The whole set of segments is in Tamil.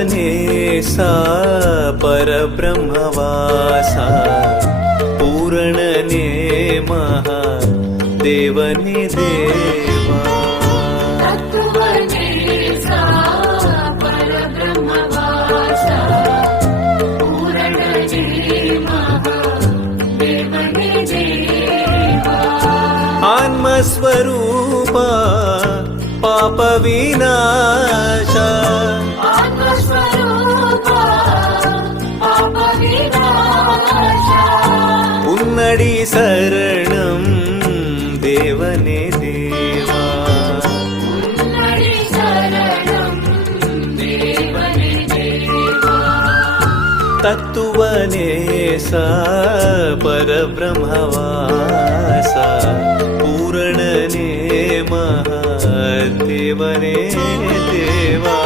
तत्त्वनेसा परब्रह्मवासा पूरणने महादेवने देवा तत्त्वनेसा परब्रह्मवासा पूरणने महादेवने देवा आत्मस्वरूपा पापविनाशा उन्नडी शरणं देवने देवा तत्त्वनेसा परब्रह्मवासा पूरणने महादेवने देवा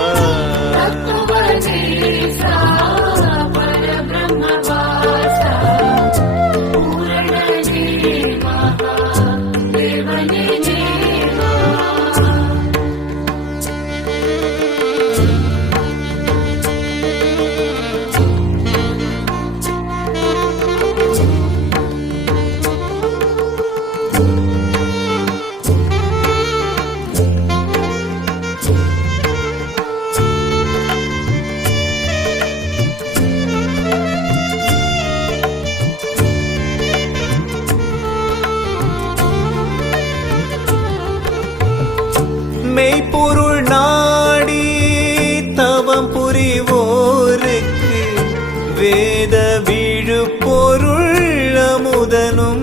மெய்ப்பொருள் நாடி தவம் புரிவோருக்கு வேத விழுப்பொருள் அமுதனும்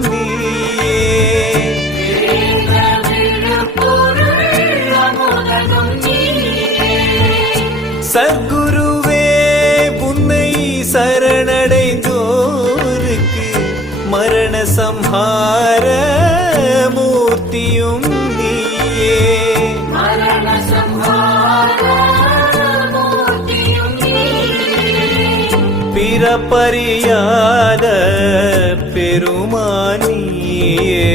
சத்குருவே உன்னை சரணடைந்தோருக்கு மரண சம்ஹார மூர்த்தியும் நீயே பிறப்பறியாத பெருமானியே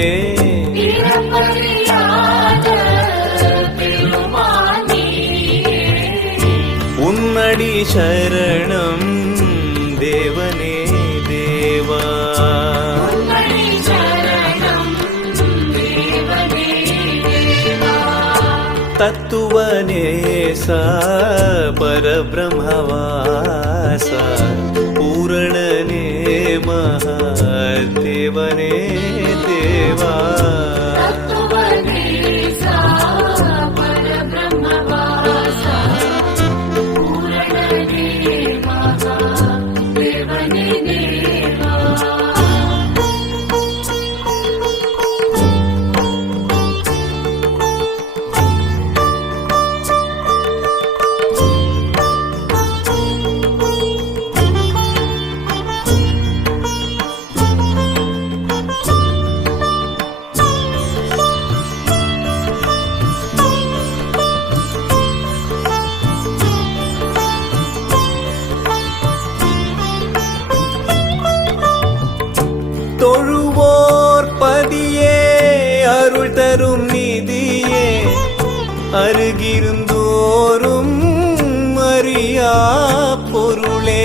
உன்னடி சரணம் தேவனே தேவா तत्त्वनेसा परब्रह्मवासा पूरणने महादेवने देवा தொழுவோர் பதியே அருள் தரும் நிதியே அருகிருந்தோறும் அறியா பொருளே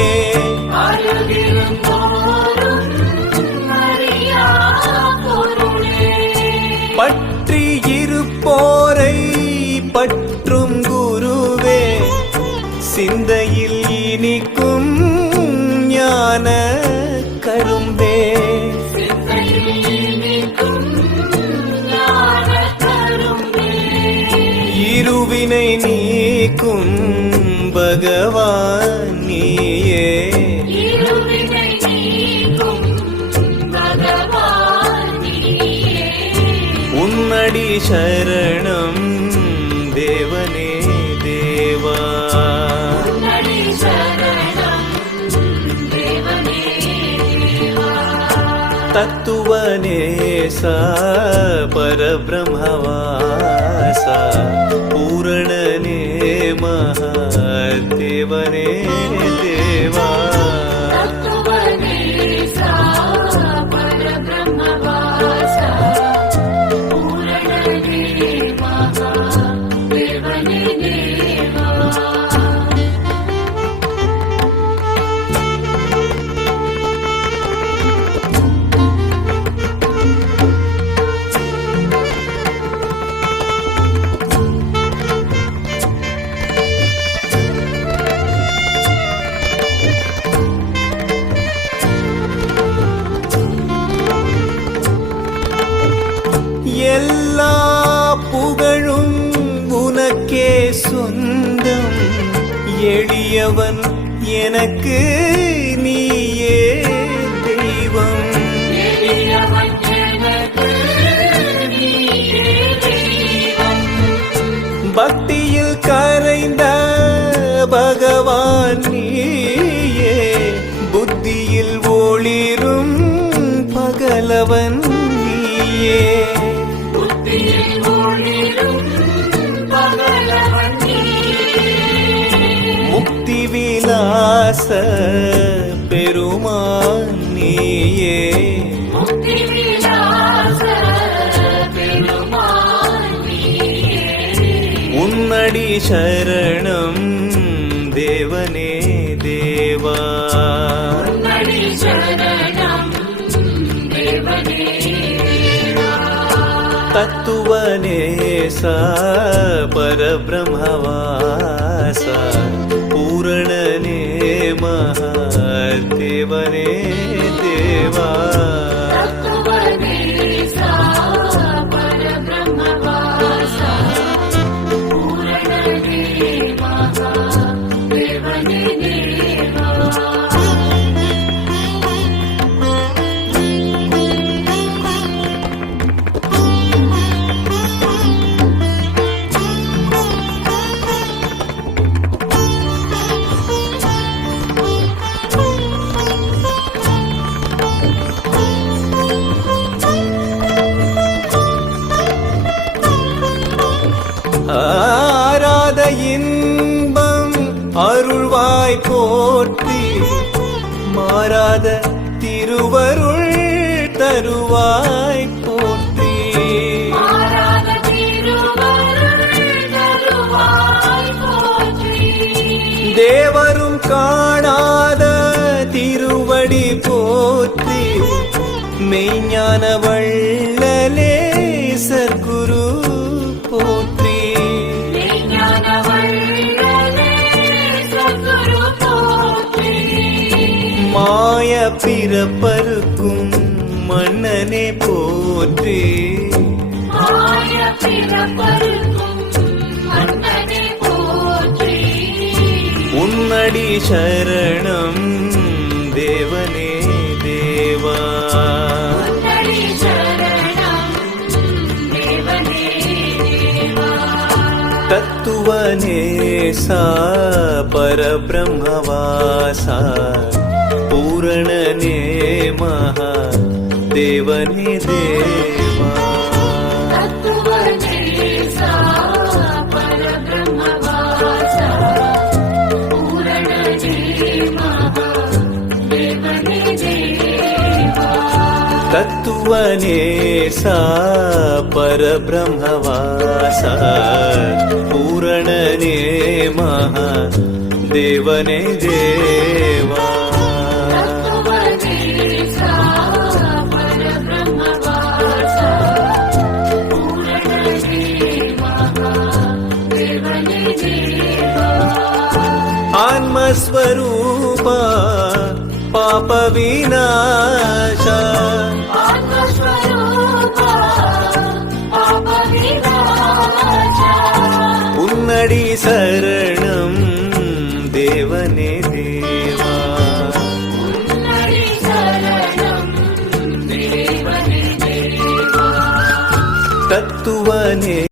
பற்றி இருப்போரை பற்றும் குருவே சிந்தையில் இனிக்கும் ஞான கரும்பே இருவினை நீக்கும் பகவான் நீயே உன்னடி சரணம் தேவனே தேவா तत्त्वनेसा परब्रह्मवासा पूरणने महादेवने देवा எல்லா புகழும் உனக்கே சொந்தம். எளியவன் எனக்கு நீயே தெய்வம். எளியவன் எனக்கு நீயே தெய்வம். பக்தியில் கரைந்த பகவான் நீயே, புத்தியில் ஒளிரும் பகலவன் நீயே. புத்தியில் ஒளிரும் பகலவன் நீயே. முக்தி விலாச பெருமான் நீயே. முக்தி விலாச பெருமான் நீயே. உன்னடி சரணம் தேவனே தேவா. உன்னடி சரணம் தேவனே தேவா. தத்துவநேசா பரபிரம்மவாசா பூரணனே மகாதேவனே தேவா. தத்துவநேசா பரபிரம்மவாசா பூரணனே மகாதேவனே தேவா. ஆராத இன்பம் அருள்வாய் போற்றி, மாறாத திருவருள் தருவாய் போற்றி. மாறாத திருவருள் தருவாய் போற்றி. தேவரும் காணாத திருவடி போற்றி, மெய்ஞான வள்ளலே சற்குரு போற்றி. விஞ்ஞான வள்ளலே சத்குரு போற்றி. மாய பிறப்பருக்கும் மன்னனே போற்றி. மாய பிறப்பருக்கும் மன்னனே போற்றி. உன்னடி சரணம் தேவனே தேவா. உன்னடி சரணம் தேவனே தேவா. தத்துவநேசா பரபிரம்மவாசா பூரணனே மகாதேவனே தேவா. தத்துவநேசா பரபிரம்மவாசா பூரணனே மகாதேவனே தேவா. தத்துவநேசா பரபிரம்மவாசா பூரணனே மகாதேவனே தேவா. தத்துவநேசா பரபிரம்மவாசா பூரணனே மகாதேவனே தேவா. ஆன்மஸ்வரூபா பாப விநாசா, ஆத்மஸ்வரூபா பாப விநாசா. உன்னடி சரணம் தேவனே தேவா. உன்னடி சரணம் தேவனே தேவா. தத்துவனே